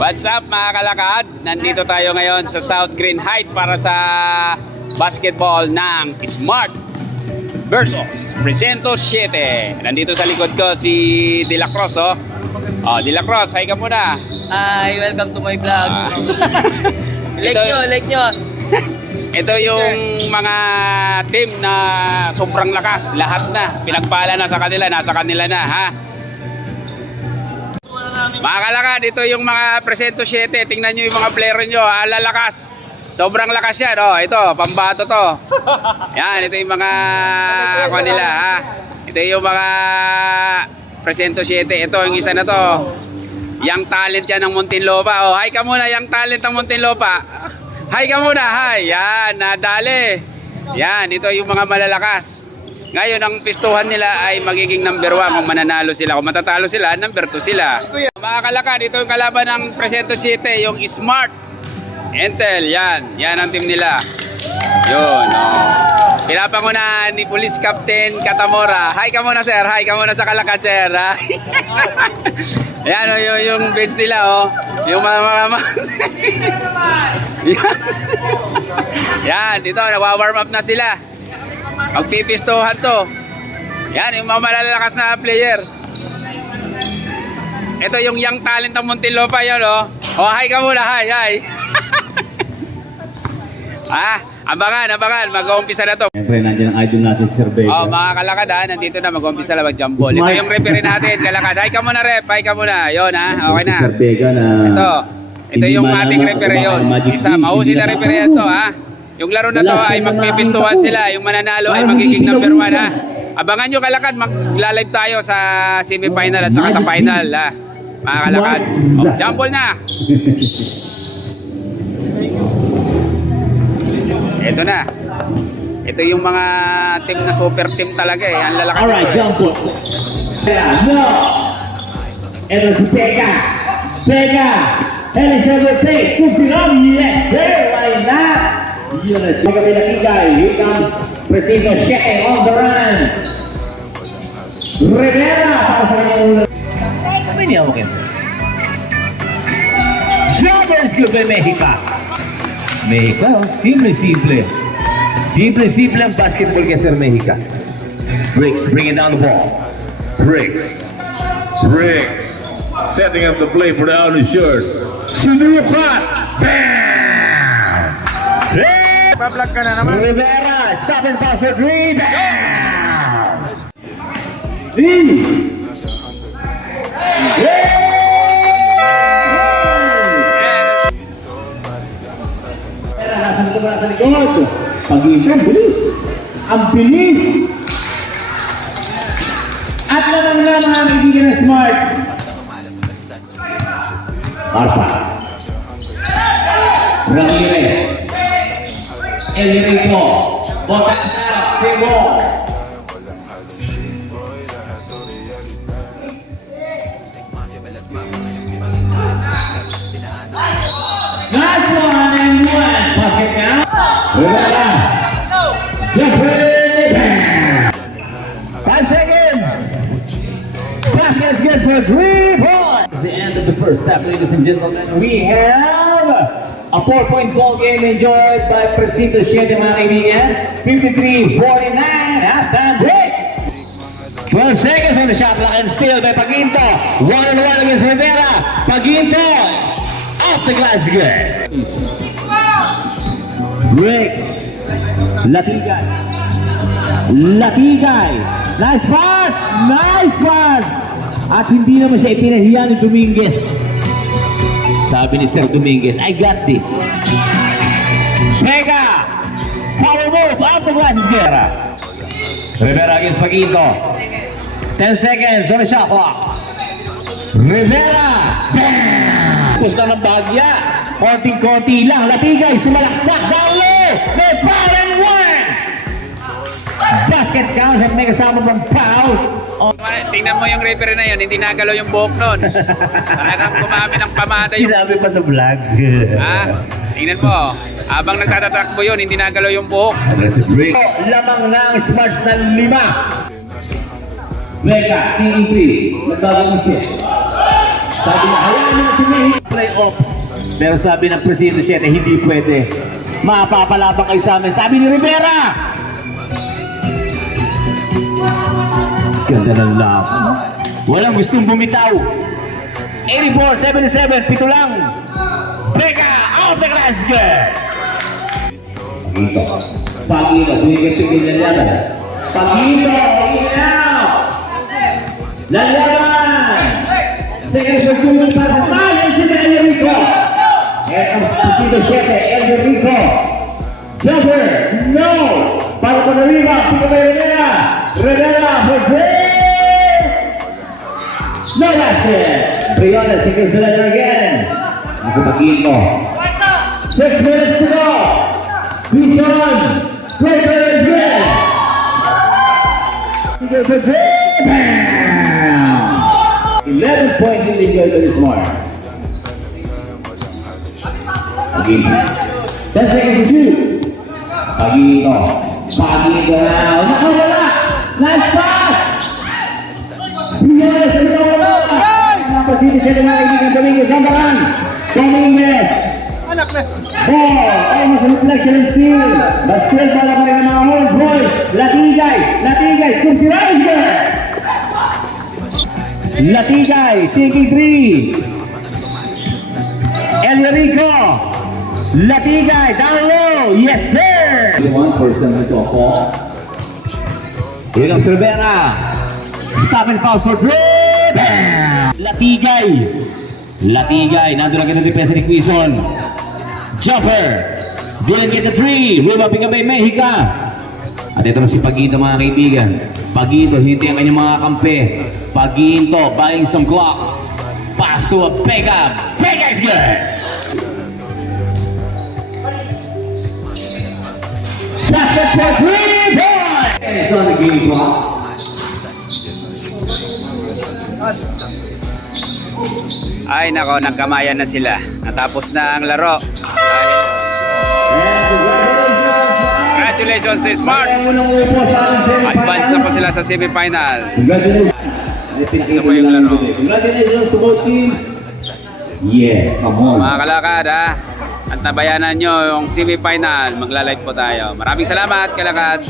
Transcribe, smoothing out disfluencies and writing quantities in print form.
What's up mga kalakad? Nandito tayo ngayon sa South Green Height para sa basketball ng Smart versus Presento 7. Nandito sa likod ko si De La Cruz, oh. Oh, De La Cruz, hi ka muna. Hi, welcome to my vlog. Like nyo. Ito yung mga team na sobrang lakas. Lahat na, pinagpala na sa kanila, nasa kanila na, ha? Mga kalakad, ito yung mga Presento 7. Tingnan nyo yung mga player nyo, lalakas. Sobrang lakas yan, oh. Ito, pambato to. Yan, ito yung mga kanila, ha? Ito yung mga Presento 7. Ito yung isa na to. Young talent yan ng Muntinlupa. Oh, hi ka muna, young talent ng Muntinlupa. Hi ka muna, hi. Yan, nadali. Yan, ito yung mga malalakas. Ngayon, ang pistuhan nila ay magiging number 1 kung mananalo sila. Kung matatalo sila, number 2 sila. Mga kalakad, ito yung kalaban ng Presento 7, yung Smart Intel. Yan, yan ang team nila. Yun, oh. Pinapangunahan ni Police Captain Katamora. Hi ka muna, sir. Hi ka muna sa kalakad, sir. Yan, oh, yung bench nila, oh. Yung mga yan. Yan, dito, nagwa-warm up na sila. Magpipistuhan to. Yan, yung mga malalakas na player. Ito yung young talent ng Muntinlupa, yun, oh. Oh, hi ka muna, hi. Abangan, mag-uumpisa na to. Siyempre, nandiyan ang idol natin, Sir Vega. Oh, mga kalakad, nandito na, mag-uumpisa na mag-jumble. Ito yung referee natin, kalakad. Hi ka muna, rep. Hi ka muna. Yun, ha. Okay na. Sir Vega na... Ito yung ating referee yun. Isa, mahusin na referee ito, ha. Yung laro na to ay magpipistuhan sila. Yung mananalo ay magiging number 1, ha. Abangan nyo, kalakad. Magla-live tayo sa semi-final at saka sa final, ha. Mga kalakad. Oh, jumble na. Ito na. Ito yung mga team na super team talaga, eh. Ang lalakas. Alright, jump ball. No! Ito si Vega. And it's overtake. Kupilom, yes, sir. Why not? Yun na. Magabi na Kigay. Here comes Presento 7 on the run. Rivera. Para sa kanyang... Kami niya mo kayo. Jobbers good by Mexico. Mexico, simple. Simple ang basketball kay Sir Mexico. Bricks bringing down the ball. Bricks. Setting up the play for the Audi shirts. Sinukat! Bam! Pa-vlog ka na naman. Rivera, stop and pass for 3. Bam! Nasa likod sa likod. Pag-ibig, bilis. Ang bilis. At lamang ang ibigin ng Smarts. Arpa. Ramirez. Elirico. Botas na. Sebo. Nice one and one. Basket now. Rivera. Jeffrey. 5 seconds. Basket is good for 3 points. The end of the first half, ladies and gentlemen. We have a 4-point ball game enjoyed by Presento 7, mga kaibigan. 53-49. Halftime break. 12 seconds on the shot clock and still by Paginto. 1-on-1 against Rivera. Paginto. Off the glass good. Bricks. Latigay. Nice pass. At hindi naman siya ipinahiya ni Dominguez. Sabi ni Sir Dominguez, I got this. Vega. Power move. Off the glass is good. Rivera against Paginto. 10 seconds on the shot clock. Rivera. Bam! Pusta ng bagya. Konting-konti lang. Latigay, sumalaksak. Down low. May foul and one. Basket counts at may kasama pang foul. Oh. Tingnan mo yung referee na yun, hindi nagalaw yung buhok nun. Talagang gumamit ng pamada yung... Sinabi pa sa vlog. Tingnan mo. Habang nagtatatakbo yun, hindi nagalaw yung buhok. Lamang ng Smarts na 5. Vega, 3-3. Nagbabang siya. Sabi niya, hayaan mo na si May. Playoffs. Pero sabi ng Presidente 7, hindi pwede. Mapapalabang kayo sa amin. Sabi ni Rivera. Ganda ng laban. Walang gustong bumitaw. 84-77, pito lang. Pega of the Glasgow. Pagito. Pagito. Bigay-tigil na laban. Pagito. Inaw. Lalaban. Second for Junior para Mayan si El Rico. And ang Pagito 7, El Rico. Jumper. No. Para con arriba. Pico de Rivera. Rivera for break. No basket. Briones, second to again. Ito Pagito. 6 minutes to go. Bison. Great again. Pico for break. Bam. 11 points in the game this morning. Pagito. 10 seconds to shoot. Pagito. Pagito now. Nakawala. Nice pass. Briones, nakawala. Napasiti siya ng mga kaibigan Dominguez. Gambaran. Dominguez. Ball. Almost a reflection and steal. But still pala pa rin ang mga old boys. Latigay. Latigay. Kumpirazga. Latigay. Taking 3. El Rico. Latigay. Down low. Yes, sir. One person to a ball. Here comes Rivera. Stop and foul for three. Bam! Latigay. Latigay. Nandun agad ang depensa ni Quizon. Jumper. Didn't get the three. Rebounding by Mexica. At ito na si Pagito mga kaibigan. Pagito, hindi ang kanyang mga kampe. Pagito, buying some clock. Pass to a Pega. Pega is good. Basket for 3 points. It's on the game clock. Ay nako, nagkamayan na sila. Natapos na ang laro. Congratulations si Smart. Advance na po sila sa semifinal. Ito po yung laro. Congratulations to both teams. Yeah, come on. Mga kalakad ha, at nabayanan nyo yung semifinal. Magla-live po tayo. Maraming salamat kalakad.